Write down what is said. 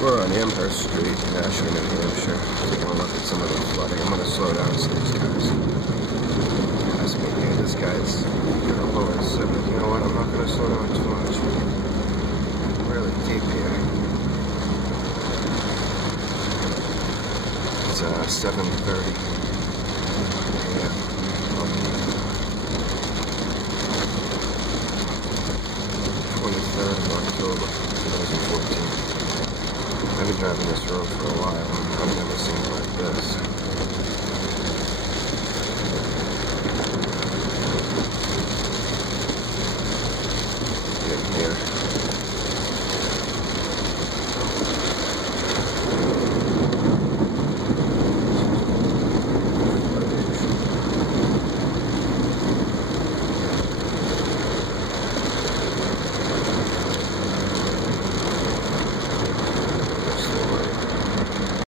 We're on Amherst Street in Ashland, New Hampshire. Taking a look at some of the flooding. I'm going to slow down so these guys pass me. Hey, this guy's going to lower us. But you know what? I'm not going to slow down too much. I'm really deep here. It's 7:30 a.m. 23rd of October, 2014. I've been driving this road for a while, and I've never seen it like this.